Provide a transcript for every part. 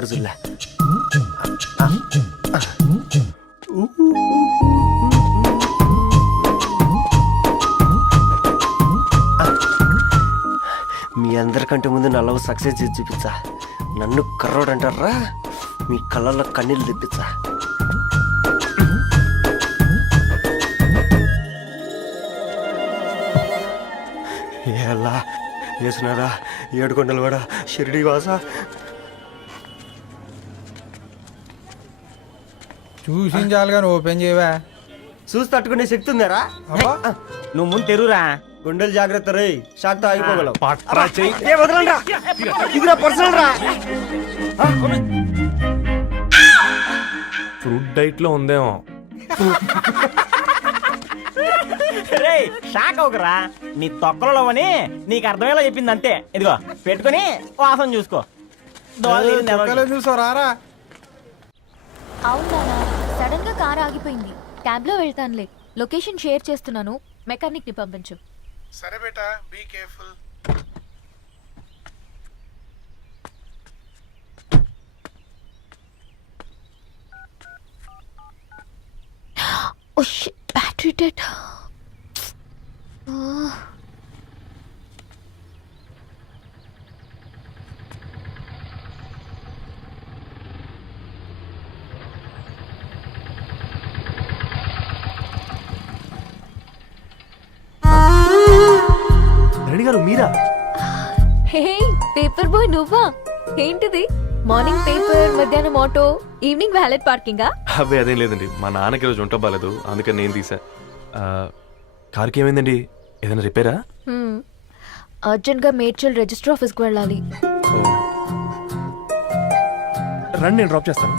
రోజుల్లో మీ అందరికంటే ముందు నా లవ్ సక్సెస్ చేసి చూపించా. నన్ను కర్రోడు అంటారా, మీ కళ్ళల్లో కన్నీళ్ళు తెప్పించా. ఎలా వేసినారా ఏడుకొండలు కూడా షిరిడి వాస చూసించాలి కానీ ఓపెన్ చేయవా? చూసి తట్టుకునే శక్తి ఉందారా? నువ్వు ముందు తెరురా. గుండెలు జాగ్రత్త రే, షాక్తో ఆగిపోగలవు. ఫ్రూట్ డైట్ లో ఉందేమో. రే షాక్ అవకరా, నీ తొక్కలలో అని నీకు అర్థమయ్యేలా చెప్పింది అంతే. ఇదిగో పెట్టుకుని వాసన చూసుకో. చూసావు రారా? అవునా, సడన్ గా కార్ ఆగిపోయింది. క్యాబ్ లో వెళ్తానులే. లొకేషన్ షేర్ చేస్తున్నాను, మెకానిక్ ని పంపించు. సరే బేటా, be careful. Oh shit, battery dead. Reddy గారు మీరా? హే పేపర్ బాయ్, నువ్వా? ఏంటిది? మార్నింగ్ పేపర్, మధ్యాహ్నం ఆటో, ఈవినింగ్ వ్యాలెట్ పార్కింగా? అబ్బాయి అదేం లేదండి, మా నాన్నకి రోజు వంట బాగాలేదు, అందుకని నేను తీసా. కార్కి ఏమైందండి? ఏదైనా రిపేరా? అర్జెంట్ గా మేడ్చల్ రిజిస్టర్ ఆఫీస్ కు వెళ్ళాలి. రండి, నేను డ్రాప్ చేస్తాను.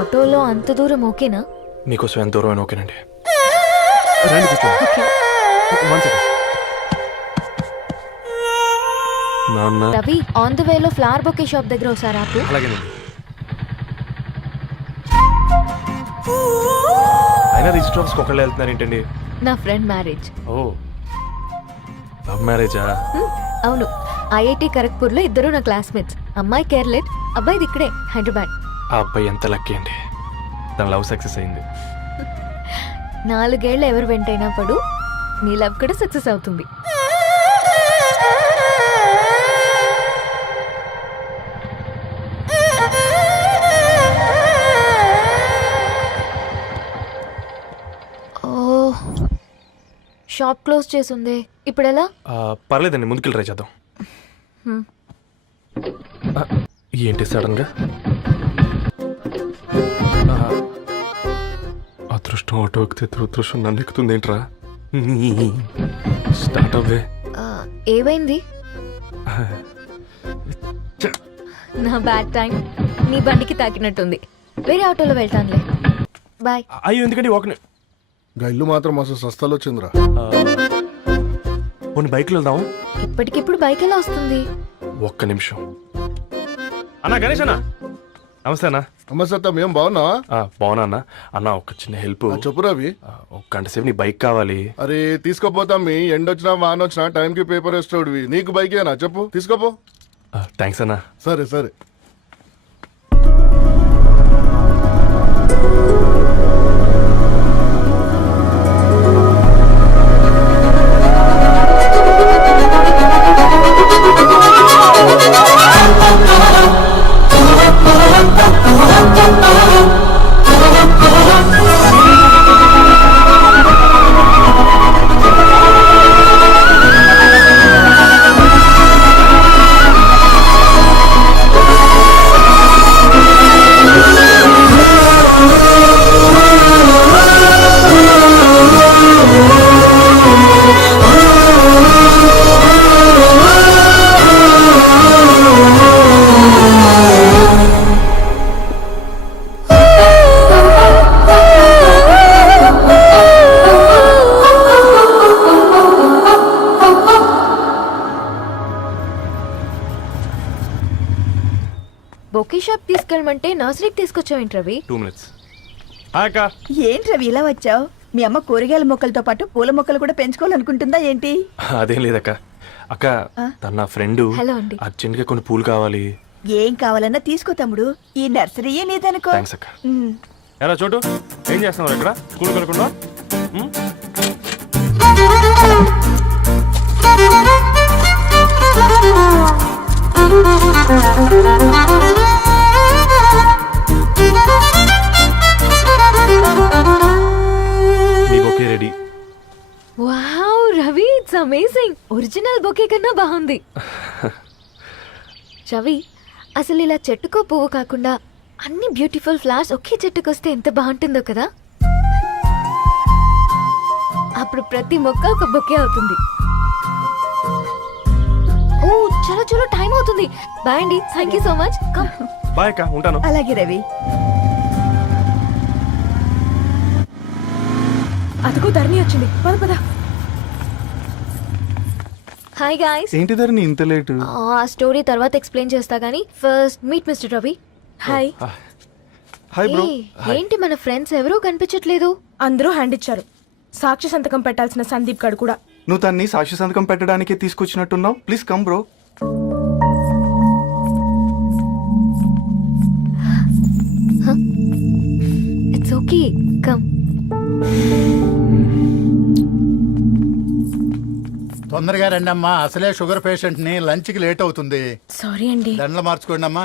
ఆటోలో అంత దూరం ఓకేనా? మీకోసం ఎంత దూరం అయినా ఓకేనండి. రండి కూర్చోండి. One second. నాన్న రవి, ఆన్ ద వేలో ఫ్లవర్ బొకే షాప్ దగ్గర ఒకసారి ఆపు. అలాగేనండి. అయినా రిజిస్టర్ ఆఫీస్కి ఒకళ్ళు వెళ్తున్నారు ఏంటండి? నా ఫ్రెండ్ మ్యారేజ్. ఓ, లవ్ మ్యారేజా? అవును, ఐఐటి ఖరగ్పూర్ లో ఇద్దరు నా క్లాస్మేట్స్. అమ్మాయి కేర్లెట్, అబ్బాయిది ఇక్కడే హైదరాబాద్. ఆ అబ్బాయి ఎంత లక్కీ అండి, తన లవ్ సక్సెస్ అయింది. 4 ఏళ్ళు ఎవరు వెంటైనా పడు, నీ లవ్ కూడా సక్సెస్ అవుతుంది. ఓ, షాప్ క్లోజ్ చేసిందే, ఇప్పుడు ఎలా? పర్లేదండి, ముందుకెళ్ళి ట్రై చేద్దాం. ఏంటి సడన్ గా? అదృష్టం ఆటో ఎక్కితే దురదృష్టం నన్ను ఎక్కుతుంది ఏంట్రా? స్టార్ట్ అవ్వే. ఏమైంది? నా బ్యాడ్ టైం నీ బండికి తాకినట్టుంది. వేరే ఆటోలో వెళ్తానులే, బాయ్. అయ్యో ఎందుకండి ఒక ఇల్లు మాత్రం అసలు సస్తాలో వచ్చిందిరా. కొన్ని బైక్లో వెళ్దాం. ఇప్పటికిప్పుడు బైక్ ఎలా వస్తుంది? ఒక్క నిమిషం. అన్నా గణేష్ అన్న, నమస్తే అన్న. అమ్మసత్తం, ఏం బాగున్నావా? బాగున్నా అన్న. అన్న ఒక చిన్న హెల్ప్. చెప్పు రవి. ఒక గంట సేపు నీ బైక్ కావాలి. అరే తీసుకోపోతాం, మీ ఎండొచ్చినా వానొచ్చినా టైంకి పేపర్ వేస్తాడు. నీకు బైక్ ఏనా? చెప్పు, తీసుకోపో. థ్యాంక్స్ అన్న. సరే సరే. బొకే షాప్ తీసుకెళ్ళమంటే నర్సరీకి తీసుకొచ్చావేంటి రవి? 2 minutes. ఏంటి రవి ఇలా వచ్చావు? మీ అమ్మ కూరగాయల మొక్కలతో పాటు పూల మొక్కలు కూడా పెంచుకోవాలనుకుంటుందా ఏంటి? అదేం లేదక్క. అక్క తన నా ఫ్రెండ్ హలో అండి. అర్జెంట్ గా కొన్ని పూలు కావాలి. ఏం కావాలన్నా తీసుకో తమ్ముడు, ఈ నర్సరీయే నీదనుకో. థ్యాంక్స్ అక్క. ఎలా చోటు ఏం చేస్తున్నావు ఇక్కడ స్కూల్కి వెళ్ళకుండా? మీ bouquet ready. Wow Ravi, it's amazing. Original bouquet కన్నా బాగుంది. రవి, అసలు ఇలా చెట్టుకో పువ్వు కాకుండా అన్ని బ్యూటిఫుల్ ఫ్లవర్స్ ఒకే చెట్టుకు వస్తే ఎంత బాగుంటుందో కదా. అప్పుడు ప్రతి మొక్క ఒక బొకే అవుతుంది. ఓ చలో చలో, టైం అవుతుంది. బాయ్ అండి, thank you so much. Bye అక్క, ఉంటాను. అలాగే రవి. అదిగో ధరణి వచ్చింది, పద పద. Hi guys. ఏంటి ధరణి ఇంత లేటు? ఆ స్టోరీ తర్వాత ఎక్స్ప్లెయిన్ చేస్తా గానీ first meet mister Ravi. Hi. Hi bro. ఏంటి మన ఫ్రెండ్స్ ఎవరూ కనిపించట్లేదు? అందరూ హ్యాండ్ ఇచ్చారు. సాక్షి సంతకం పెట్టాల్సిన సందీప్ గడు కూడా. నువ్వు తన్ని సాక్షి సంతకం పెట్టడానికి తీసుకొచ్చినట్టున్నావు. Please come bro. It's okay, come. తొందరగా రండి అమ్మా, అసలే షుగర్ పేషెంట్ ని, లంచ్ కి లేట్ అవుతుంది. సారీ అండి. దండలు మార్చుకోండి అమ్మా.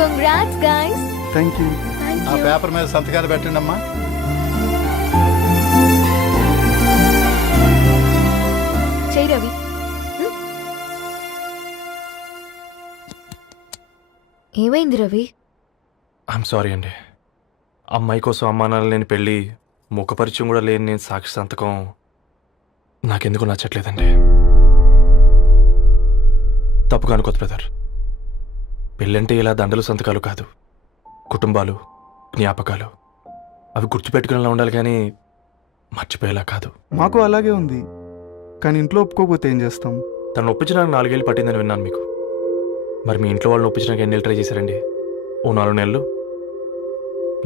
Congrats guys. Thank you. ఆ పేపర్ మీద సంతకాలు పెట్టండి అమ్మా. చెయ్ రవి. ఏమైంది రవి? ఐఎమ్ సారీ అండి. అమ్మాయి కోసం అమ్మానాలు లేని పెళ్ళి, ముఖపరిచయం కూడా లేని నేను సాక్షి సంతకం నాకెందుకు నచ్చట్లేదండి. తప్పుగా అనుకోదు బ్రదర్. పెళ్ళంటే ఇలా దండలు సంతకాలు కాదు, కుటుంబాలు, జ్ఞాపకాలు. అవి గుర్తుపెట్టుకునేలా ఉండాలి కానీ మర్చిపోయేలా కాదు. మాకు అలాగే ఉంది, కానీ ఇంట్లో ఒప్పుకోకపోతే ఏం చేస్తాం? తను ఒప్పించడానికి 4 ఏళ్ళు పట్టిందని విన్నాను మీకు. మరి మీ ఇంట్లో వాళ్ళని ఒప్పించడానికి ఎన్ని ఏళ్ళు ట్రై చేశారండి? ఓ 4 నెలలు,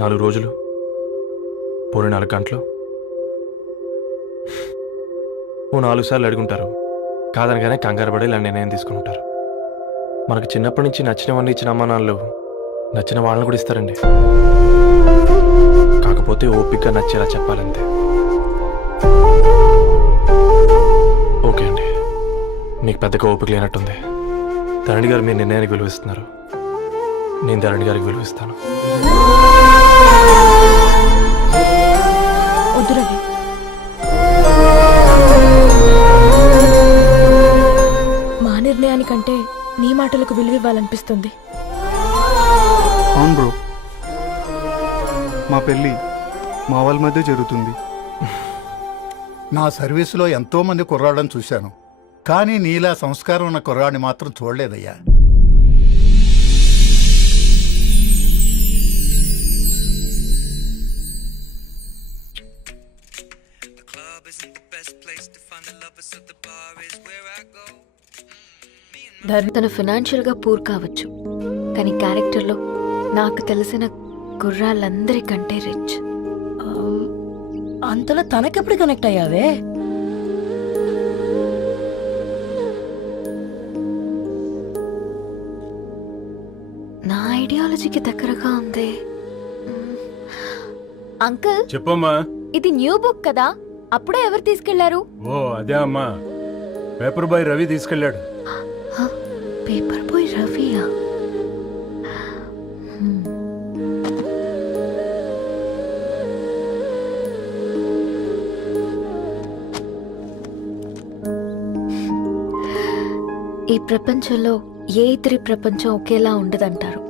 4 రోజులు, పోనీ 4 గంటలు, ఓ 4 సార్లు అడుగుంటారు. కాదనగానే కంగారు పడి ఇలా నిర్ణయం తీసుకుని ఉంటారు. మనకు చిన్నప్పటి నుంచి నచ్చినవన్నీ ఇచ్చిన అమ్మా నాన్నలు నచ్చిన వాళ్ళని కూడా ఇస్తారండి. కాకపోతే ఓపిక నచ్చేలా చెప్పాలంతే. ఓకే అండి, మీకు పెద్దగా ఓపిక లేనట్టుంది. ధరణి గారు మీ నిర్ణయానికి విలువిస్తున్నారు, నేను ధరణి గారికి విలువిస్తాను. వద్దు రవి. మా నిర్ణయానికంటే నీ మాటలకు విలువివ్వాలనిపిస్తుంది. అవును బ్రో, మా పెళ్ళి మా వాళ్ళ మధ్య జరుగుతుంది. నా సర్వీసులో ఎంతో మంది కుర్రాళ్ళని చూశాను, కానీ నీలా సంస్కారం ఉన్న కుర్రాడిని మాత్రం చూడలేదయ్యా. తన ఫినాన్షియల్ గా పూర్ కావచ్చు, కానీ క్యారెక్టర్లో నాకు తెలిసిన గుర్రాలందరికంటే రిచ్. అంతలో తనకెప్పుడు కనెక్ట్ అయ్యావే? నా ఐడియాలజీకి దగ్గరగా ఉంది. అంకుల్ చెప్పమ్మా. ఇది న్యూ బుక్ కదా, అప్పుడే ఎవరు తీసుకెళ్లారు? ఓ అదే అమ్మా, పేపర్ బాయ్ రవి తీసుకెళ్ళాడు. పేపర్ బాయ్ రవియా? ఈ ప్రపంచంలో ఏ ఇద్దరి ప్రపంచం ఒకేలా ఉండదంటారు,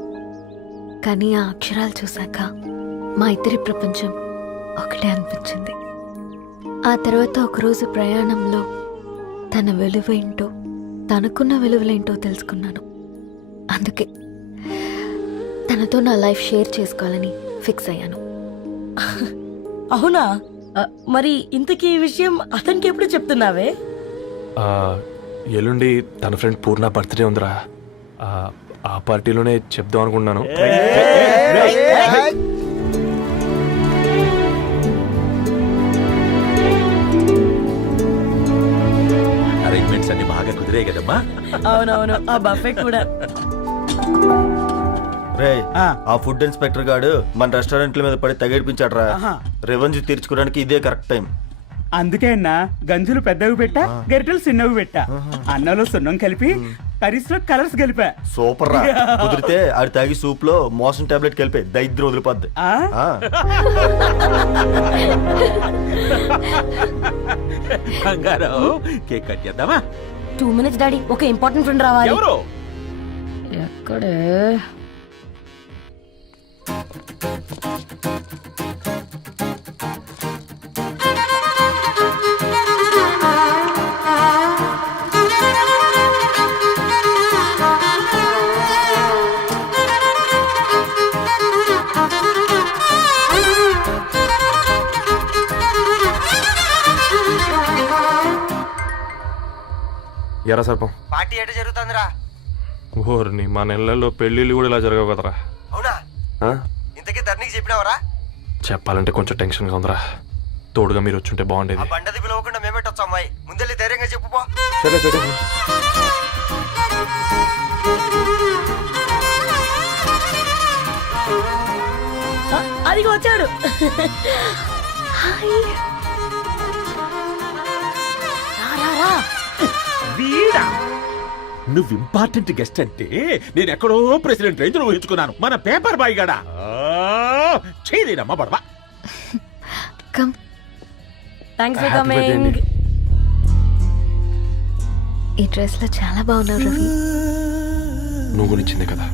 కానీ ఆ అక్షరాలు చూశాక మా ఇద్దరి ప్రపంచం ఒకటే అనిపించింది. ఆ తర్వాత ఒకరోజు ప్రయాణంలో తన విలువేంటో, తనకున్న విలువలేంటో తెలుసుకున్నాను. అందుకే తనతో నా లైఫ్ షేర్ చేసుకోవాలని ఫిక్స్ అయ్యాను. అవునా? మరి ఇంతకీ ఈ విషయం అతనికి ఎప్పుడు చెప్తున్నావే? ఎల్లుండి తన ఫ్రెండ్ పూర్ణ బర్త్డే ఉందిరా, ఆ పార్టీలోనే చెప్దాం అనుకుంటున్నాను. కుదిరే కదమ్మా. అవునవును ఆ బఫే కూడా. రే ఆ ఫుడ్ ఇన్స్పెక్టర్ గాడు మన రెస్టారెంట్ల మీద పడి తగేడిపించాడు రా. రెవెన్యూ తీర్చుకోవడానికి ఇదే కరెక్ట్ టైం. అందుకే అన్న గంజులు పెద్దవి పెట్టా గరిటెలు చిన్నవి పెట్టా అన్నంలో సున్నం కలిపి కర్రీస్ లో కలర్స్ కలిపా. సూపర్ రా. కుదిరితే ఆడి తాగి సూప్ లో మోషన్ టాబ్లెట్ కలిపి దరిద్రం వదిలిపోద్ది. బంగారం కేక్ కట్ చేద్దామా? 2 minutes డాడీ, ఒక ఇంపార్టెంట్ ఫ్రెండ్ రావాలి. ఎవరు? ఎక్కడే? ఎరా సర్పం, పార్టీ ఎట జరుగుతుందిరా? ఓర్ని మా నెలల్లో పెళ్ళిళ్ళు కూడా ఇలా జరగవు కదరా. అవునా? ఇంతకీ ధరణికి చెప్పినావరా? చెప్పాలంటే కొంచెం టెన్షన్గా ఉందిరా. తోడుగా మీరు వచ్చుంటే బాగుండేది. బండది పిలవకుండా మేమేటొచ్చా అమ్మాయి? ముందెళ్ళి ధైర్యంగా చెప్పుపో. సరే సరే. అదిగో వచ్చాడు. వీడా? నువ్వు ఇంపార్టెంట్ గెస్ట్ అంటే నేను ఎక్కడో ప్రెసిడెంట్ రేంజ్ ఊహించుకున్నాను. మన పేపర్ బాయ్ గడా చేయలేనమ్మా బడవా. కమ్. Thanks for coming. ఈ డ్రెస్ లో చాలా బాగున్నావు రవి. నువ్వు గురించిందే కదా.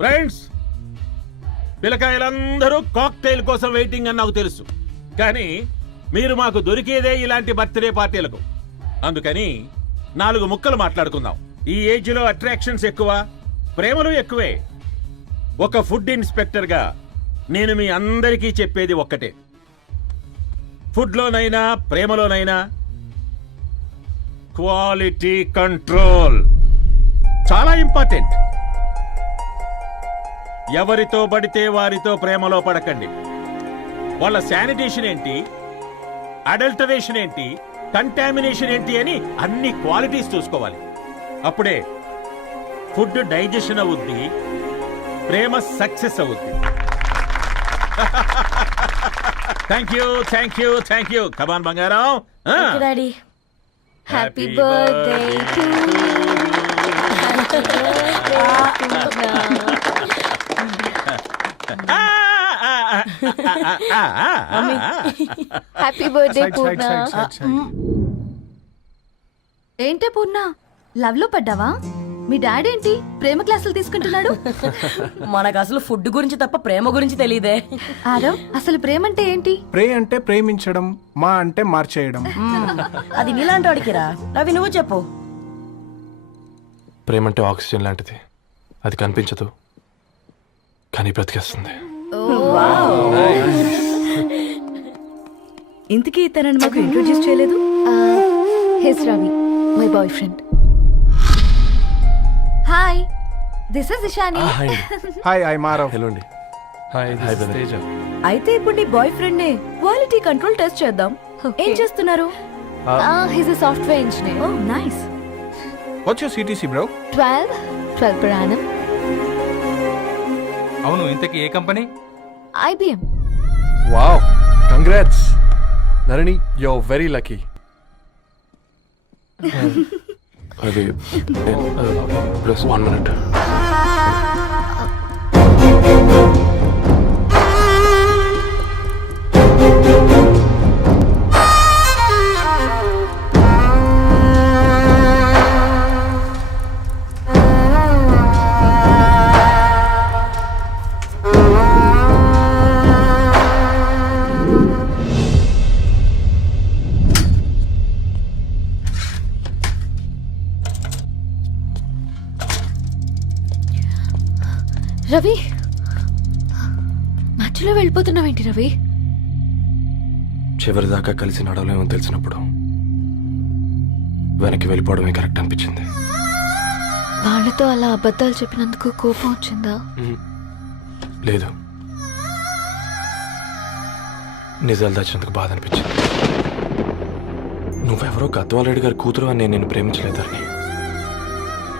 ఫ్రెండ్స్, పిల్లకాయలందరూ కాక్టైల్ కోసం వెయిటింగ్ అని నాకు తెలుసు. కానీ మీరు మాకు దొరికేదే ఇలాంటి బర్త్డే పార్టీలకు. అందుకని 4 ముక్కలు మాట్లాడుకుందాం. ఈ ఏజ్ లో అట్రాక్షన్స్ ఎక్కువ, ప్రేమలు ఎక్కువే. ఒక ఫుడ్ ఇన్స్పెక్టర్ గా నేను మీ అందరికీ చెప్పేది ఒక్కటే. ఫుడ్ లోనైనా ప్రేమలోనైనా క్వాలిటీ కంట్రోల్ చాలా ఇంపార్టెంట్. ఎవరితో పడితే వారితో ప్రేమలో పడకండి. వాళ్ళ శానిటేషన్ ఏంటి, అడల్టరేషన్ ఏంటి, కంటామినేషన్ ఏంటి అని అన్ని క్వాలిటీస్ చూసుకోవాలి. అప్పుడే ఫుడ్ డైజెషన్ అవుద్ది, ప్రేమ సక్సెస్ అవుద్ది. Thank you thank you thank you. Come on బంగారం. Daddy happy birthday to happy birthday Purna. ఏంటే పూర్ణ, లవ్ లో పడ్డావా? మీ డాడీ ఏంటి ప్రేమ క్లాసులు తీసుకుంటున్నాడు? మనకు అసలు ఫుడ్ గురించి తప్ప ప్రేమ గురించి తెలియదే. ఆరవ్, అసలు ప్రేమ అంటే ఏంటి? ప్రే అంటే ప్రేమించడం, మా అంటే మార్చేయడం. అది నీలాంటి వాడికిరా. రవి నువ్వు చెప్పు. ప్రేమంటే ఆక్సిజన్ లాంటిది. అది కనిపించదు కానీ బ్రతికేస్తుంది. ఇంతకీ తనని మాకు ఇంట్రొడ్యూస్ చేయలేదు. He's Ravi, my boy friend. Hi, this is Ishani. Hi, I Maarav. Hello అండి. హాయ్ తేజ. అయితే ఇప్పుడు నీ బాయ్ ఫ్రెండ్ నే క్వాలిటీ కంట్రోల్ టెస్ట్ చేద్దాం. ఏం చేస్తున్నారు? He's a software engineer. Oh nice. What's your CTC bro? 12 per annum. అవును, ఇంతకీ ఏ కంపెనీ? IBM. Wow, congrats Narani, you are very lucky. అది ప్లస్ 1 minute. రవి, మధ్యలో వెళ్ళిపోతున్నావేంటి రవి? చివరిదాకా కలిసి నడవలేమో తెలిసినప్పుడు వెనక్కి వెళ్ళిపోవడమే కరెక్ట్ అనిపించింది. వాళ్ళతో అలా అబద్ధాలు చెప్పినందుకు కోపం వచ్చిందా? లేదు, నిజాలు దాచినందుకు బాధ అనిపించింది. నువ్వెవరో గద్వాలరెడ్డి గారి కూతురు అని నేను నిన్ను ప్రేమించలేదని.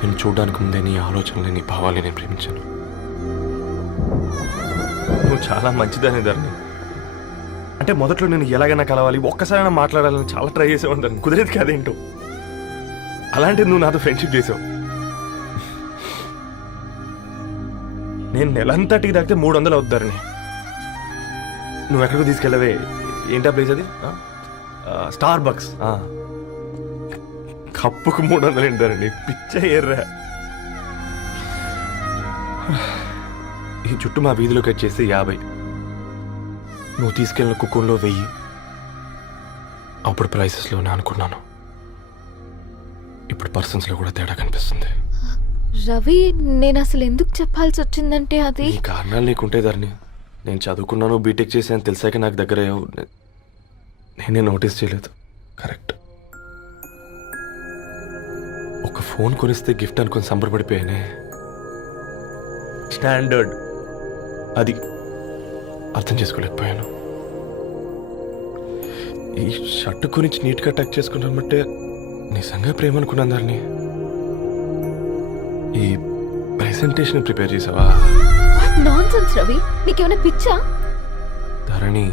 నేను చూడడానికి ముందే నీ ఆలోచనలు, నీ భావాలు నేను ప్రేమించాను. నువ్వు చాలా మంచిదనే ధరణి. అంటే మొదట్లో నేను ఎలాగైనా కలవాలి, ఒక్కసారైనా మాట్లాడాలని చాలా ట్రై చేసేవాడిని ధరణి. కుదిరేది కాదేంటో. అలాంటిది నువ్వు నాతో ఫ్రెండ్షిప్ చేసావు. నేను నెలంతటికి తాకితే 300 అవుతారని. నువ్వు ఎక్కడికి తీసుకెళ్ళవే? ఏంటా ప్లేస్ అది? Star bucks. కప్పుకు 300 ఏంటారండి, పిచ్చ ఎర్రా. ఈ చుట్టూ మా వీధిలో కట్ చేసి 50. నువ్వు తీసుకెళ్ళిన కుక్కర్లో 1000. అప్పుడు ప్రైసెస్లోనే అనుకున్నాను, ఇప్పుడు పర్సన్స్లో కూడా తేడా కనిపిస్తుంది. రవి, నేను అసలు ఎందుకు చెప్పాల్సి వచ్చిందంటే అది ఈ కారణాలు నీకుంటే ధరణి. నేను చదువుకున్నాను, బీటెక్ చేశాను తెలిసాక నాకు దగ్గర నేనే నోటీస్ చేయలేదు. కరెక్ట్. ఒక ఫోన్ కొనిస్తే గిఫ్ట్ అనుకొని సంబరపడిపోయానే. స్టాండర్డ్ అది అర్థం చేసుకోలేకపోయాను. ఈ షర్ట్ గురించి నీట్గా టచ్ చేసుకున్నామంటే నిజంగా ప్రేమ అనుకున్నాను దాన్ని. ఈ ప్రెసెంటేషన్ ప్రిపేర్ చేసావా? నాన్సెన్స్ రవి, నీకేమైనా పిచ్చా? ధరణి,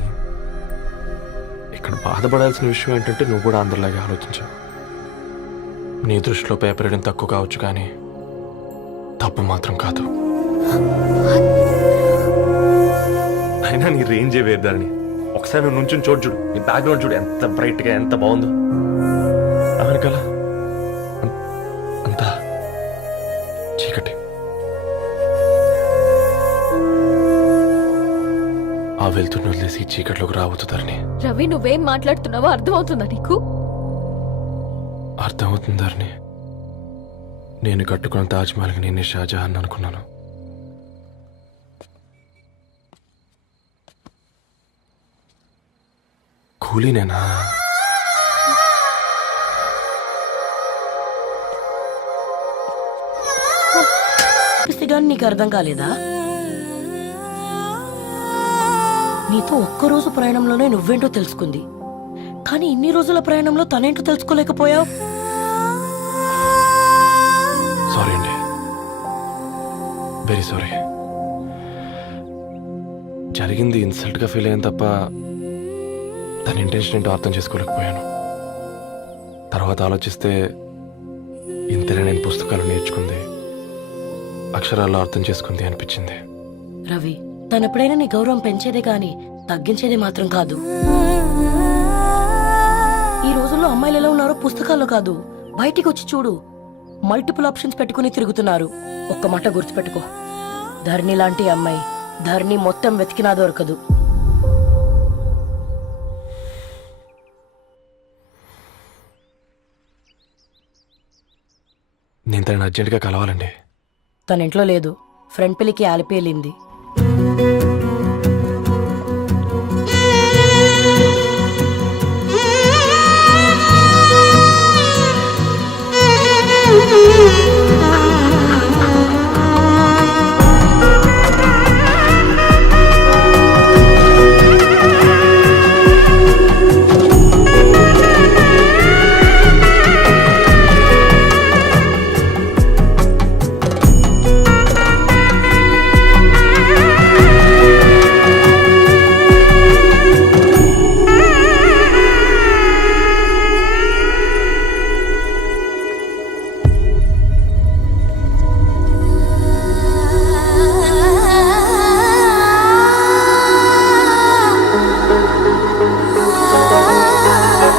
ఇక్కడ బాధపడాల్సిన విషయం ఏంటంటే నువ్వు కూడా అందరిలాగే ఆలోచించావు. నీ దృష్టిలో పేపర్ వేయడం తక్కువ కావచ్చు, కానీ తప్పు మాత్రం కాదు. అయినా నీ రేంజే వేరు ధరణి. ఒకసారి నువ్వు నుంచుని చోటు చూడు, నీ బ్యాక్గ్రౌండ్ చూడు, ఎంత బ్రైట్గా ఎంత బాగుందో. వెనకాల అంతా చీకటి. ఆ వెళ్తున్న వదిలేసి ఈ చీకట్లోకి రాబోతుందని. రవి, నువ్వేం మాట్లాడుతున్నావో అర్థమవుతుందా నీకు? అర్థమవుతుందని. నేను కట్టుకున్న తాజ్మహల్కి నేనే షాజహాన్ అనుకున్నాను. కూలీనేనా? నీకు అర్థం కాలేదా? నీతో ఒక్కరోజు ప్రయాణంలోనే నువ్వేంటో తెలుసుకుంది, కానీ ఇన్ని రోజుల ప్రయాణంలో తనేంటో తెలుసుకోలేకపోయావు. సారీ అండి, వెరీ సారీ. జరిగింది ఇన్సల్ట్గా ఫీల్ అయ్యాను తప్ప తన ఇంటెన్షన్ ఏంటో అర్థం చేసుకోలేకపోయాను. తర్వాత ఆలోచిస్తే ఇంతనే నేను పుస్తకాలు నేర్చుకుంది, అక్షరాల్లో అర్థం చేసుకుంది అనిపించింది. రవి, తను ఎప్పుడైనా నీ గౌరవం పెంచేదే గాని తగ్గించేదే మాత్రం కాదు. ఈ రోజుల్లో అమ్మాయిలు ఎలా ఉన్నారో పుస్తకాల్లో కాదు, బయటికి వచ్చి చూడు. మల్టిపుల్ ఆప్షన్స్ పెట్టుకుని తిరుగుతున్నారు. ఒక్క మాట గుర్తుపెట్టుకో, ధరణి లాంటి అమ్మాయి ధరణి మొత్తం వెతికినా దొరకదు. నేను తనని అర్జెంటుగా కలవాలండి. తన ఇంట్లో లేదు, ఫ్రెండ్ పెళ్లికి ఆలిపేలింది.